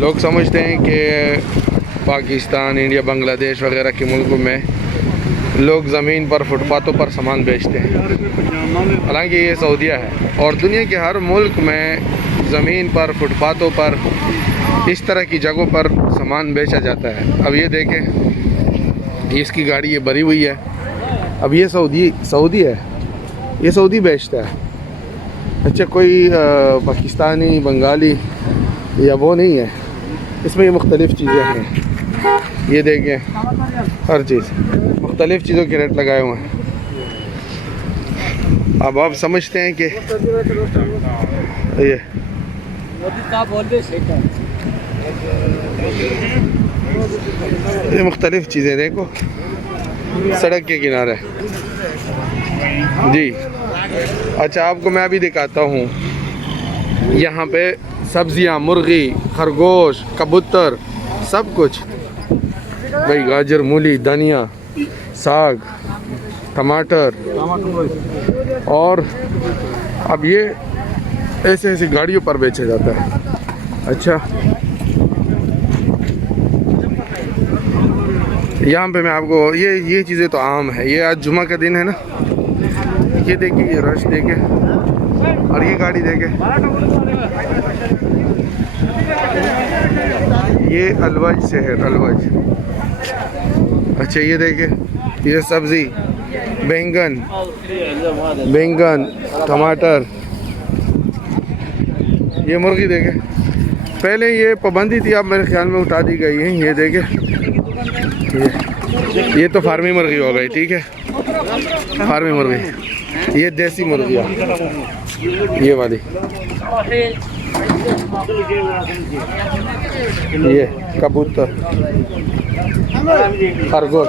लोग समझते हैं कि पाकिस्तान, इंडिया, बांग्लादेश वगैरह के मुल्कों में लोग ज़मीन पर फुटपाथों पर सामान बेचते हैं, हालांकि ये सऊदीया है और दुनिया के हर मुल्क में ज़मीन पर, फुटपाथों पर, इस तरह की जगहों पर सामान बेचा जाता है। अब ये देखें, इसकी गाड़ी ये भरी हुई है। अब ये सऊदी है, ये सऊदी बेचता है। अच्छा, कोई पाकिस्तानी, बंगाली या वो नहीं है, इसमें ये मुख्तलिफ़ चीज़ें हैं। ये देखें, हर चीज़ मुख्तलिफ़ चीज़ों के रेट लगाए हुए हैं। अब आप समझते हैं कि ये मुख्तलिफ़ चीज़ें देखो, सड़क के किनारे जी। अच्छा, आपको मैं अभी दिखाता हूँ, यहाँ पे सब्जियाँ, मुर्गी, खरगोश, कबूतर, सब कुछ भाई, गाजर, मूली, धनिया, साग, टमाटर। और अब ये ऐसे ऐसे गाड़ियों पर बेचा जाता है। अच्छा, यहाँ पे मैं आपको ये चीज़ें तो आम है। ये आज जुमा का दिन है ना, ये देखिए, ये रश देखे और ये गाड़ी देखे। ये अलवज से है, अलवज। अच्छा, ये देखे, ये सब्ज़ी, बैंगन, टमाटर। ये मुर्गी देखे, पहले ये पाबंदी थी, अब मेरे ख्याल में उठा दी गई है। ये देखे, ये तो फार्मी मुर्गी हो गई, ठीक है, फार्मी मुर्गी। ये देसी मुर्गियाँ, ये वाली, ये कबूतर, खरगोश।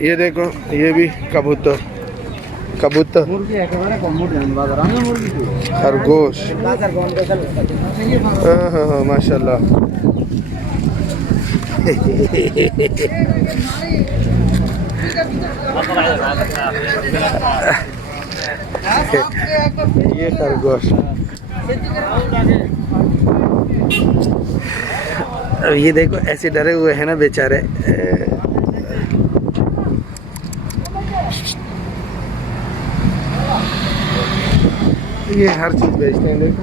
ये देखो, ये भी कबूतर, खरगोश। हाँ, माशाल्लाह। ये खरगोश। अब ये देखो, ऐसे डरे हुए हैं ना बेचारे। ये हर चीज़ बेचते हैं, देखो।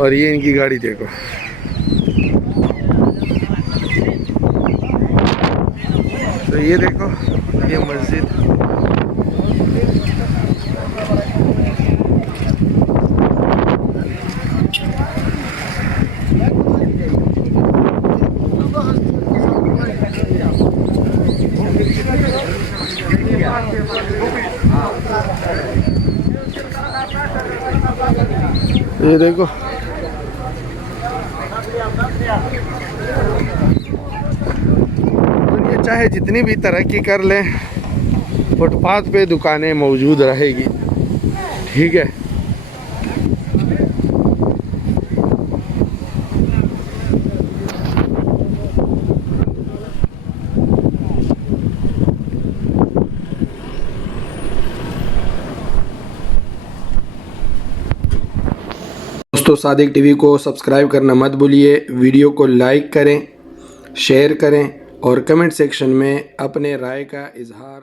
और ये इनकी गाड़ी देखो। तो ये देखो, ये मस्जिद, ये देखो, दुनिया चाहे जितनी भी तरक्की कर ले, फुटपाथ पे दुकानें मौजूद रहेगी, ठीक है। दोस्तों, सादिक टीवी को सब्सक्राइब करना मत भूलिए। वीडियो को लाइक करें, शेयर करें और कमेंट सेक्शन में अपने राय का इजहार